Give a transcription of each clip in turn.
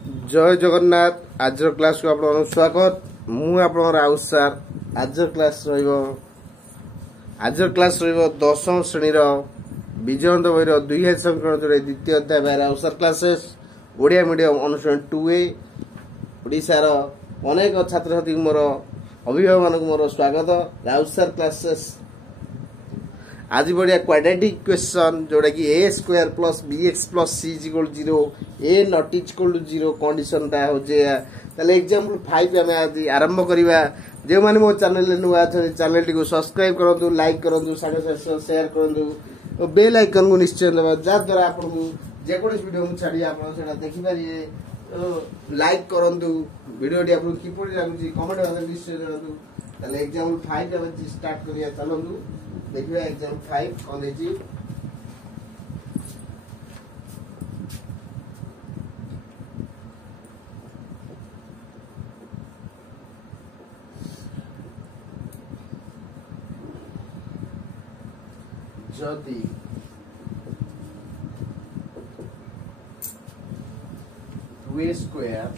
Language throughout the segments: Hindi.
जय जगन्नाथ आज क्लास को आप स्वागत मु आप राउत सार आज क्लास रही दशम श्रेणी विजयवंत बहिर 2000 संस्करण द्वितीय अध्याय राउत सार क्लासेस ओडिया मीडियम अनुष्ठान 2A ओडिशार अनेक छात्र छात्री मोर अभिभावक मान मोर स्वागत राउत सार क्लासेस आज बढ़िया क्वाड्रेटिक क्वेश्चन जोड़ा कि a square plus bx plus c is equal 0 a not is equal to 0 condition ता हो जे ताले एग्जांपल 5 हमें आज आरंभ करिवा जे माने मो चैनल नुआ चैनल टी को सब्सक्राइब करंतु लाइक करंतु सागे शेयर करंतु और बेल आइकन को निश्चय दबा जा द्वारा आपन को जे कोन वीडियो मु छाडी आपन सेटा देखि पारिए लाइक करंतु वीडियो टी आपन की पड़ी लागुची कमेंट में निश्चय करंतु ताले एग्जांपल 5 हमें स्टार्ट करिया चलंतु देखिए एग्जाम 5 कौन है जदि to square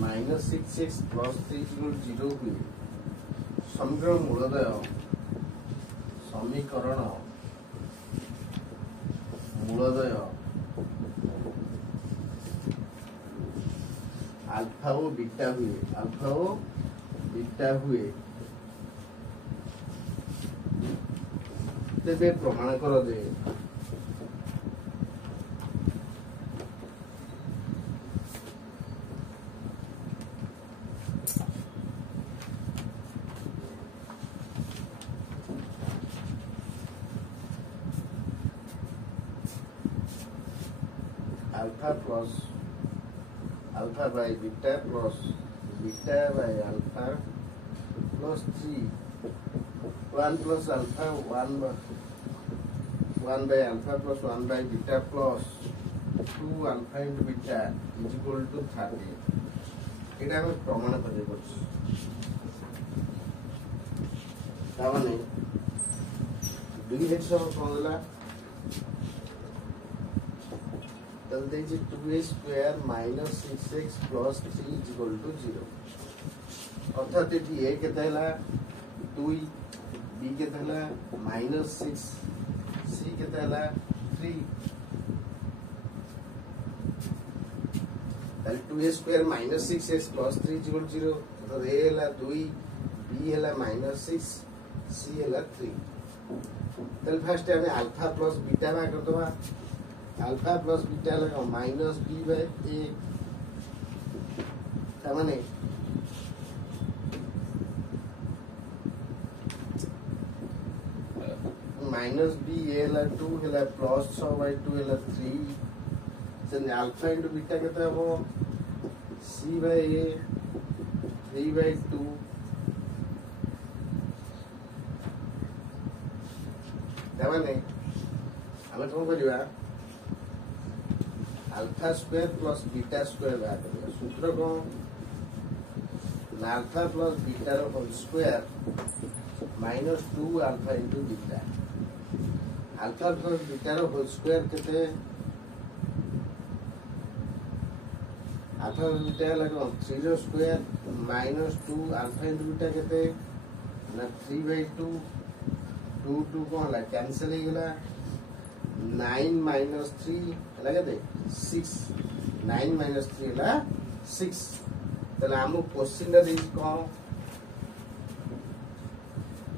minus 6x plus 3 0 हुए समीकरण मूलदय समीकरण मूलदय अल्फा और बीटा हुए तेबे प्रमाण कर दे alpha by beta plus beta by alpha plus 3 1 plus alpha 1 by alpha plus 1 by beta plus 2 alpha into beta is equal to 30 एटा हम प्रमाण करे करछ तामाने दुई हेड सब समझला तल देखिए 2a square minus 6x plus 3 is equal to 0 अर्थात ये a केते हला 2 b केते हला माइनस 6 c केते हला 3 तल 2a square minus 6x plus 3 is equal to 0 तो a हला 2 b हला माइनस 6 c हला 3 तल फर्स्ट हमें अल्फा प्लस बीटा बा कर दबा अल्फा प्लस बीटा लगा माइनस b बाय a तामाने माइनस b a ला 2 हला प्लस 6 बाय 2 हला 3 से अल्फा इनटू बीटा केते हो c बाय a 3 बाय 2 तामाने हम कोन करिवा alpha square plus beta square बाहर करिया सूत्र कौन अल्फा प्लस बीटा रो whole square minus 2 alpha into beta alpha plus beta रो होल स्क्वायर केते अल्फा प्लस बीटा लगा 3 रो square minus 2 alpha into beta केते ना 3 बाय 2 2 2 कोन ला कैंसिल हो गेला 9 माइनस 3 लगा दे 6 9 माइनस 3 ला 6 तले हम क्वेश्चन दा देई कोन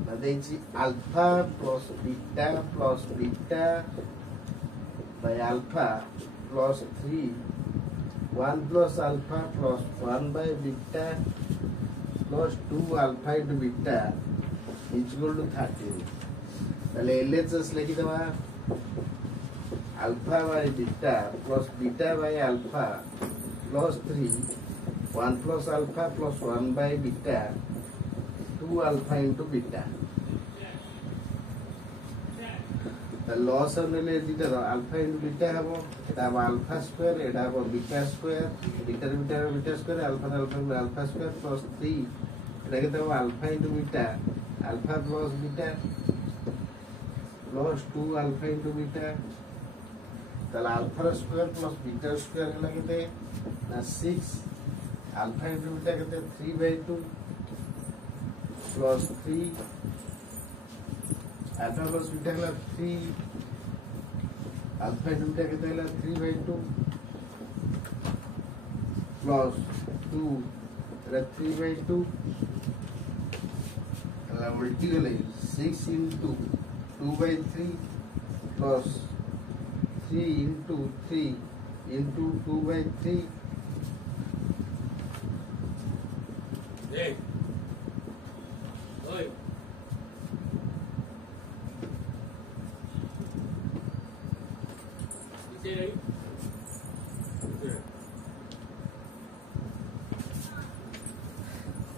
ना देई alpha plus beta by alpha plus 3 1 plus alpha plus 1 by beta plus 2 alpha into beta is equal to 30 तले एलएचएस लिखि दबा alpha by beta by alpha plus 3 1 plus alpha plus 1 by beta 2 alpha into beta द लॉस ने दीटा अल्फा इनटू बीटा हबो एटा अल्फा स्क्वायर एटा हबो beta square beta square alpha square plus 3 एटा के तो alpha into beta alpha plus beta plus 2 alpha into beta ताले alpha square plus beta square है केते ना 6 अल्फा इनटू बीटा केते 3/2 प्लस 3 अल्फा प्लस बीटा है 3 अल्फा इनटू बीटा केते है 3/2 plus 2 3/2 multiply 6 into 2/3 plus 3 into 3 into 2/3 Hey. Oi.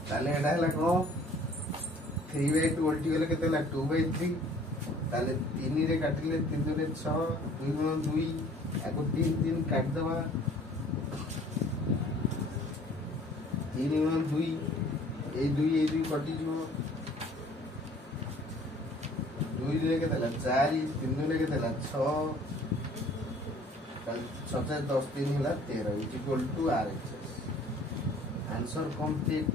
ताले एडा हला को 3/2 उल्टी के 2/3 ताले 3 रे काटिले 3 रे 6 2 गुण 2 आको 3 काट दवा 3 गुण 2 ए 2 कटि जो 2 रे के 4 3 रे के 6 7 10 3 हला 13 is equal to RHS answer complete.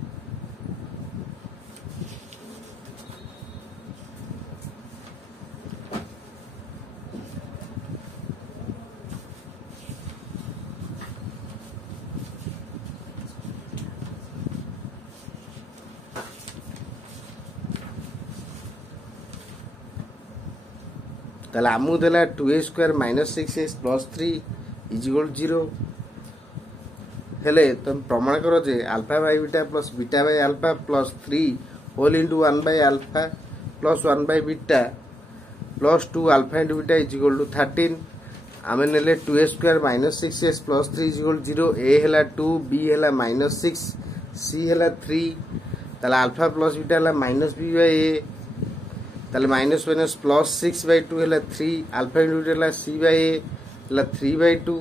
ताले आमु देला 2a square minus 6x plus 3 is equal 0 हेले तुम प्रमाण करो जे alpha by beta plus beta by alpha plus 3 whole into 1 by alpha plus 1 by beta plus 2 alpha into beta is equal to 13 आमे नेले 2a square minus 6x plus 3 is equal 0 a हैला 2 b हैला माइनस 6 c हैला 3 ताले अल्फा प्लस बीटा हैला माइनस b बाय a ताले माइनस माइनस प्लस 6/2 हैला 3 अल्फा इनटू हैला c बाय a हैला 3/2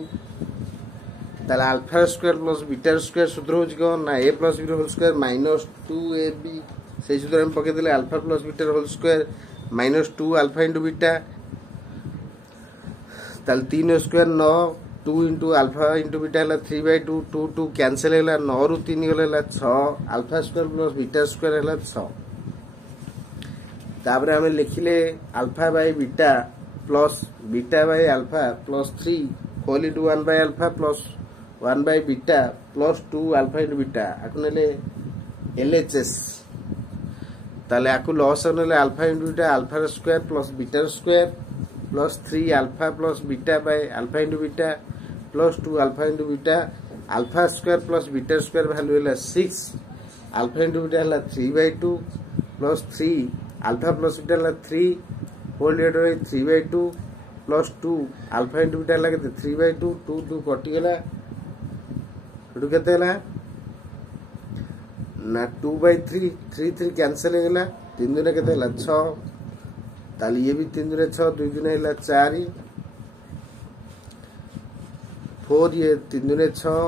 ताले alpha square plus beta square सूत्र होज को ना a plus b whole square minus 2ab से सूत्र हम पके देले alpha plus beta whole square minus 2 alpha into beta ताले 3 square 9 2 into alpha into beta हैला 3/2 2 2 कैंसिल हैला 9 रु 3 हैला 6 alpha square plus beta square हैला 6 तापर हमें लिखिले alpha by beta plus beta by alpha plus 3 whole into 1 by alpha plus 1 by beta plus 2 alpha into beta आकु नेले एलएचएस ताले आकु लॉस नेले alpha into beta alpha square plus beta square plus 3 alpha plus beta by alpha into beta plus 2 alpha into beta alpha square plus beta square value हैला 6 अल्फा इनटू बीटा हैला 3/2 प्लस 3 अल्फा प्लस बीटा हैला 3 whole divided 3/2 plus 2 alpha into beta हैला केते 3/2 2 2 कटि गेला एडु केते हैला ना 2/3 3 3 कैंसिल हो गेला 3 दुने केते हैला 6 ताली ये भी 3 दुने 6 2 दुने हैला 4 4 ये 3 दुने 6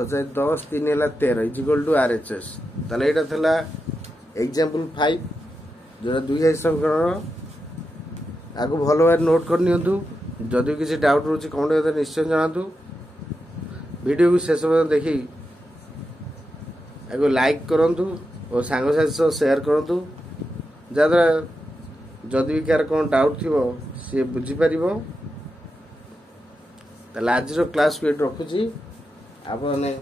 6 10 3 हैला 13 इज इक्वल टू RHS ताले एटा थला एग्जांपल 5 जो 2 समीकरण आगु भलो भाई नोट कर नियंतु जदि किसी डाउट रोची कमेंट करते निश्चय जनातु वीडियो को शेष पर्यंत देखी आगु लाइक करंतु और सांग साथी सह शेयर करंतु जद्वारा जदि भी कार कोन डाउट थिबो से बुझी परिबो ताले आज रो क्लास को रखुची आपने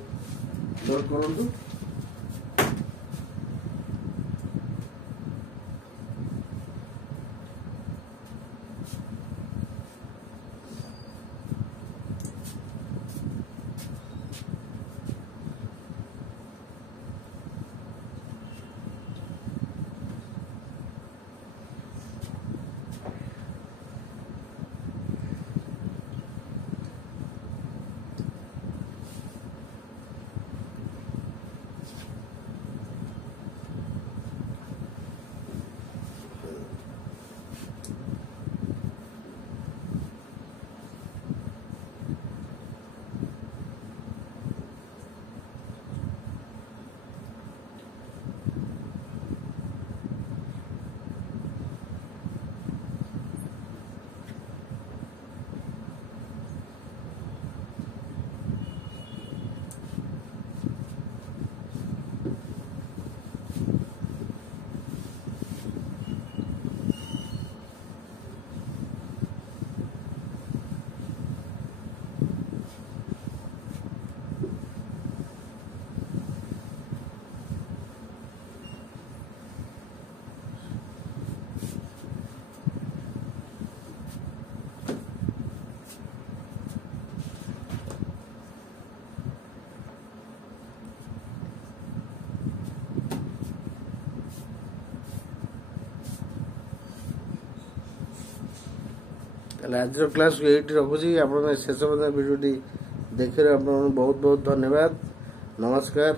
नोट करंतु। ତାହେଲେ ଆଜିର କ୍ଲାସ୍କୁ ଏଇଠି ରଖୁଛି। ଆପଣ ଶେଷ ପର୍ଯ୍ୟନ୍ତ ଭିଡ଼ିଓଟି ଦେଖିଲେ ଆପଣଙ୍କୁ ବହୁତ ବହୁତ ଧନ୍ୟବାଦ। ନମସ୍କାର।